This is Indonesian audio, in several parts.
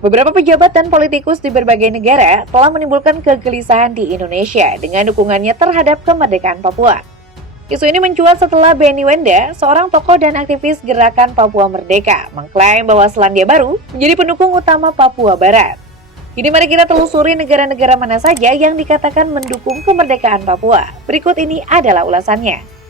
Beberapa pejabat dan politikus di berbagai negara telah menimbulkan kegelisahan di Indonesia dengan dukungannya terhadap kemerdekaan Papua. Isu ini mencuat setelah Benny Wenda, seorang tokoh dan aktivis gerakan Papua Merdeka, mengklaim bahwa Selandia Baru menjadi pendukung utama Papua Barat. Kini mari kita telusuri negara-negara mana saja yang dikatakan mendukung kemerdekaan Papua. Berikut ini adalah ulasannya.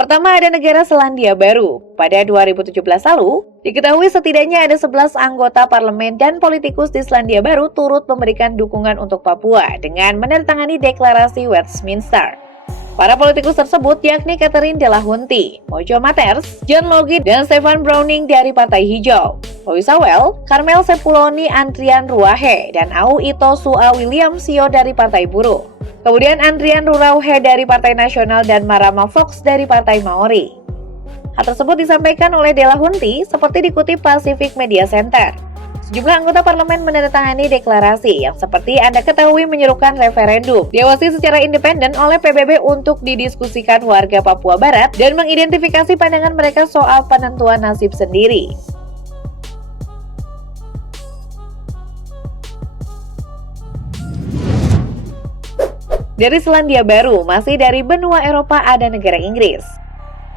Pertama ada negara Selandia Baru. Pada 2017 lalu, diketahui setidaknya ada 11 anggota parlemen dan politikus di Selandia Baru turut memberikan dukungan untuk Papua dengan menandatangani deklarasi Westminster. Para politikus tersebut yakni Catherine Delahunty, Mojo Maters, John Logie, dan Stephen Browning dari Partai Hijau, Louis Sawel, Carmel Sepuloni Andrian Ruahe, dan Au Ito Sua William Sio dari Partai Buruh. Kemudian Andrian Rurauhe dari Partai Nasional dan Marama Fox dari Partai Maori. Hal tersebut disampaikan oleh Delahunty seperti dikutip Pacific Media Center. Sejumlah anggota parlemen menandatangani deklarasi yang seperti Anda ketahui menyerukan referendum, diawasi secara independen oleh PBB untuk didiskusikan warga Papua Barat dan mengidentifikasi pandangan mereka soal penentuan nasib sendiri. Dari Selandia Baru, masih dari benua Eropa ada negara Inggris.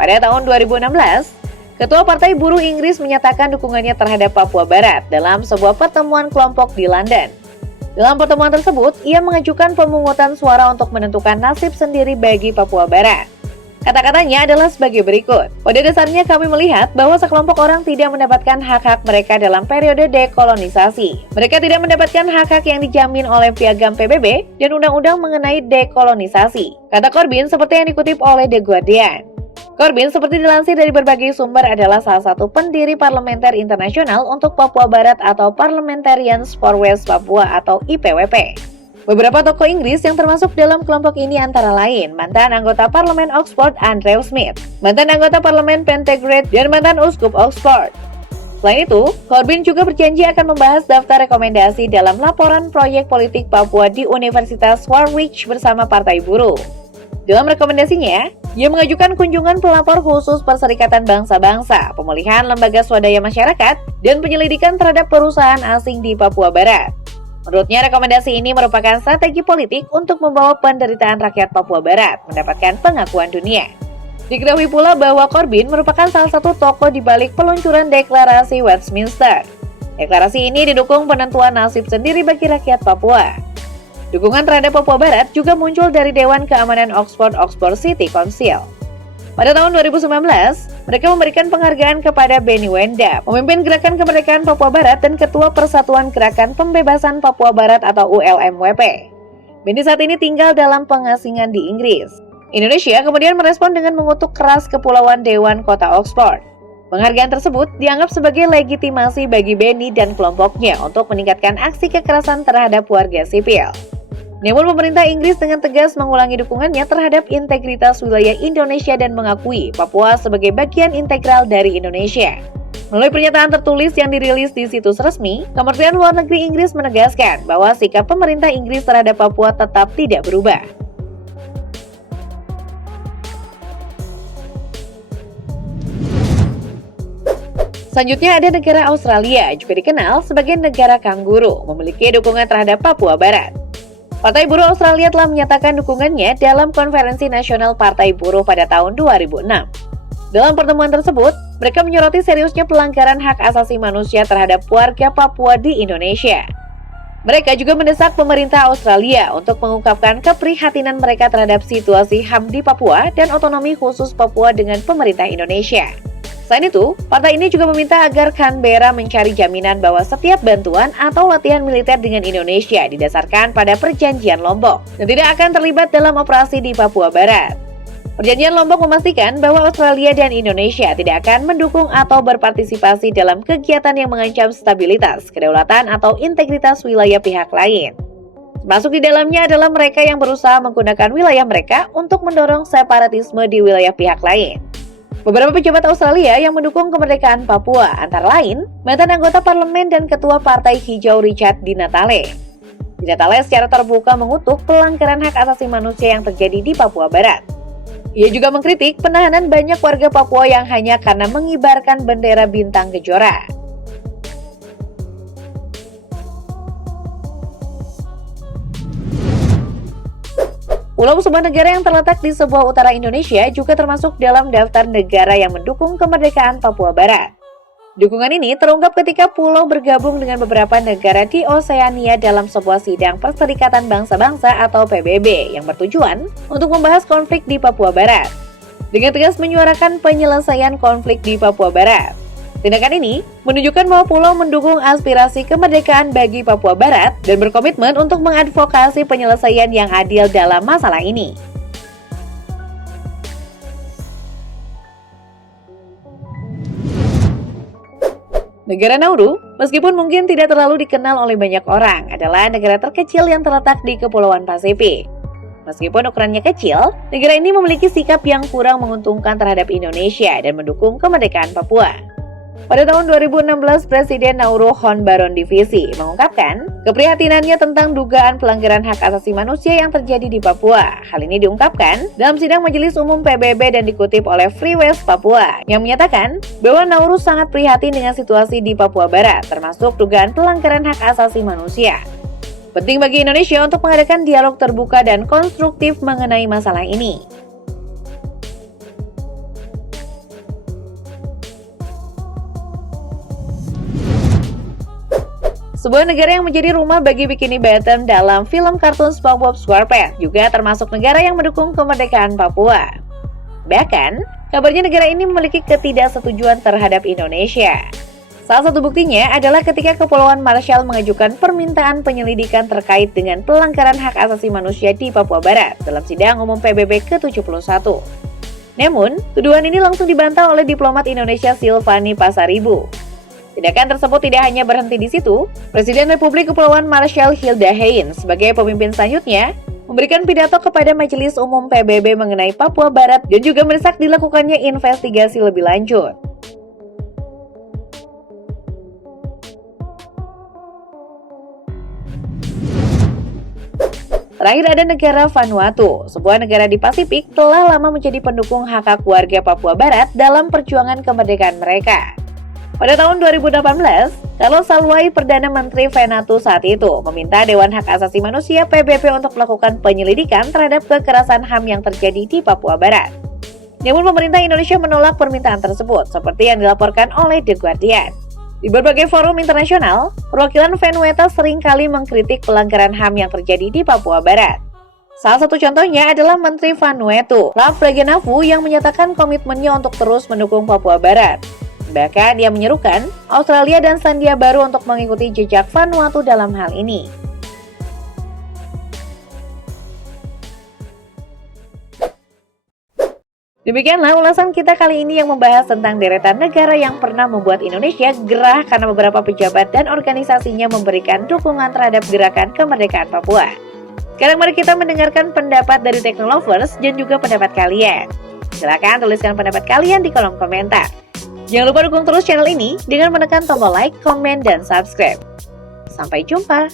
Pada tahun 2016, Ketua Partai Buruh Inggris menyatakan dukungannya terhadap Papua Barat dalam sebuah pertemuan kelompok di London. Dalam pertemuan tersebut, ia mengajukan pemungutan suara untuk menentukan nasib sendiri bagi Papua Barat. Kata-katanya adalah sebagai berikut. Pada dasarnya kami melihat bahwa sekelompok orang tidak mendapatkan hak-hak mereka dalam periode dekolonisasi. Mereka tidak mendapatkan hak-hak yang dijamin oleh Piagam PBB dan undang-undang mengenai dekolonisasi. Kata Corbyn seperti yang dikutip oleh The Guardian. Corbyn seperti dilansir dari berbagai sumber adalah salah satu pendiri parlementer internasional untuk Papua Barat atau Parliamentarians for West Papua atau IPWP. Beberapa tokoh Inggris yang termasuk dalam kelompok ini antara lain mantan anggota parlemen Oxford Andrew Smith, mantan anggota parlemen Pentegret, dan mantan uskup Oxford. Selain itu, Corbyn juga berjanji akan membahas daftar rekomendasi dalam laporan proyek politik Papua di Universitas Warwick bersama Partai Buruh. Dalam rekomendasinya, ia mengajukan kunjungan pelapor khusus Perserikatan Bangsa-Bangsa, pemulihan lembaga swadaya masyarakat, dan penyelidikan terhadap perusahaan asing di Papua Barat. Menurutnya, rekomendasi ini merupakan strategi politik untuk membawa penderitaan rakyat Papua Barat mendapatkan pengakuan dunia. Diketahui pula bahwa Corbyn merupakan salah satu tokoh di balik peluncuran deklarasi Westminster. Deklarasi ini didukung penentuan nasib sendiri bagi rakyat Papua. Dukungan terhadap Papua Barat juga muncul dari Dewan Keamanan Oxford City Council. Pada tahun 2019, mereka memberikan penghargaan kepada Benny Wenda, pemimpin Gerakan Kemerdekaan Papua Barat dan Ketua Persatuan Gerakan Pembebasan Papua Barat atau ULMWP. Benny saat ini tinggal dalam pengasingan di Inggris. Indonesia kemudian merespon dengan mengutuk keras Kepulauan Dewan Kota Oxford. Penghargaan tersebut dianggap sebagai legitimasi bagi Benny dan kelompoknya untuk meningkatkan aksi kekerasan terhadap warga sipil. Namun pemerintah Inggris dengan tegas mengulangi dukungannya terhadap integritas wilayah Indonesia dan mengakui Papua sebagai bagian integral dari Indonesia. Melalui pernyataan tertulis yang dirilis di situs resmi, Kementerian Luar Negeri Inggris menegaskan bahwa sikap pemerintah Inggris terhadap Papua tetap tidak berubah. Selanjutnya ada negara Australia, juga dikenal sebagai negara kanguru, memiliki dukungan terhadap Papua Barat. Partai Buruh Australia telah menyatakan dukungannya dalam Konferensi Nasional Partai Buruh pada tahun 2006. Dalam pertemuan tersebut, mereka menyoroti seriusnya pelanggaran hak asasi manusia terhadap warga Papua di Indonesia. Mereka juga mendesak pemerintah Australia untuk mengungkapkan keprihatinan mereka terhadap situasi HAM di Papua dan otonomi khusus Papua dengan pemerintah Indonesia. Selain itu, partai ini juga meminta agar Canberra mencari jaminan bahwa setiap bantuan atau latihan militer dengan Indonesia didasarkan pada perjanjian Lombok dan tidak akan terlibat dalam operasi di Papua Barat. Perjanjian Lombok memastikan bahwa Australia dan Indonesia tidak akan mendukung atau berpartisipasi dalam kegiatan yang mengancam stabilitas, kedaulatan, atau integritas wilayah pihak lain. Termasuk di dalamnya adalah mereka yang berusaha menggunakan wilayah mereka untuk mendorong separatisme di wilayah pihak lain. Beberapa pejabat Australia yang mendukung kemerdekaan Papua antara lain mantan anggota parlemen dan ketua Partai Hijau Richard Di Natale. Di Natale secara terbuka mengutuk pelanggaran hak asasi manusia yang terjadi di Papua Barat. Ia juga mengkritik penahanan banyak warga Papua yang hanya karena mengibarkan bendera bintang Kejora. Pulau sebuah negara yang terletak di sebelah utara Indonesia juga termasuk dalam daftar negara yang mendukung kemerdekaan Papua Barat. Dukungan ini terungkap ketika pulau bergabung dengan beberapa negara di Oseania dalam sebuah sidang Perserikatan Bangsa-Bangsa atau PBB yang bertujuan untuk membahas konflik di Papua Barat. Dengan tegas menyuarakan penyelesaian konflik di Papua Barat. Tindakan ini menunjukkan bahwa pulau mendukung aspirasi kemerdekaan bagi Papua Barat dan berkomitmen untuk mengadvokasi penyelesaian yang adil dalam masalah ini. Negara Nauru, meskipun mungkin tidak terlalu dikenal oleh banyak orang, adalah negara terkecil yang terletak di Kepulauan Pasifik. Meskipun ukurannya kecil, negara ini memiliki sikap yang kurang menguntungkan terhadap Indonesia dan mendukung kemerdekaan Papua. Pada tahun 2016, Presiden Nauru Hon Baron Divisi mengungkapkan keprihatinannya tentang dugaan pelanggaran hak asasi manusia yang terjadi di Papua. Hal ini diungkapkan dalam sidang Majelis Umum PBB dan dikutip oleh Free West Papua yang menyatakan bahwa Nauru sangat prihatin dengan situasi di Papua Barat, termasuk dugaan pelanggaran hak asasi manusia. Penting bagi Indonesia untuk mengadakan dialog terbuka dan konstruktif mengenai masalah ini. Sebuah negara yang menjadi rumah bagi Bikini Bottom dalam film kartun SpongeBob SquarePants juga termasuk negara yang mendukung kemerdekaan Papua. Bahkan, kabarnya negara ini memiliki ketidaksetujuan terhadap Indonesia. Salah satu buktinya adalah ketika Kepulauan Marshall mengajukan permintaan penyelidikan terkait dengan pelanggaran hak asasi manusia di Papua Barat dalam sidang umum PBB ke-71. Namun, tuduhan ini langsung dibantah oleh diplomat Indonesia Silvani Pasaribu. Tindakan tersebut tidak hanya berhenti di situ, Presiden Republik Kepulauan Marshall Hilda Heinz sebagai pemimpin selanjutnya memberikan pidato kepada Majelis Umum PBB mengenai Papua Barat dan juga mendesak dilakukannya investigasi lebih lanjut. Terakhir ada negara Vanuatu, sebuah negara di Pasifik telah lama menjadi pendukung hak-hak warga Papua Barat dalam perjuangan kemerdekaan mereka. Pada tahun 2018, Carlos Salwai, Perdana Menteri Vanuatu saat itu, meminta Dewan Hak Asasi Manusia PBB untuk melakukan penyelidikan terhadap kekerasan HAM yang terjadi di Papua Barat. Namun pemerintah Indonesia menolak permintaan tersebut, seperti yang dilaporkan oleh The Guardian. Di berbagai forum internasional, perwakilan Vanuatu seringkali mengkritik pelanggaran HAM yang terjadi di Papua Barat. Salah satu contohnya adalah Menteri Vanuatu, Ralph Regenafu, yang menyatakan komitmennya untuk terus mendukung Papua Barat. Bahkan dia menyerukan Australia dan Selandia Baru untuk mengikuti jejak Vanuatu dalam hal ini. Demikianlah ulasan kita kali ini yang membahas tentang deretan negara yang pernah membuat Indonesia gerah karena beberapa pejabat dan organisasinya memberikan dukungan terhadap gerakan kemerdekaan Papua. Sekarang mari kita mendengarkan pendapat dari Teknolovers dan juga pendapat kalian. Silakan tuliskan pendapat kalian di kolom komentar. Jangan lupa dukung terus channel ini dengan menekan tombol like, komen, dan subscribe. Sampai jumpa!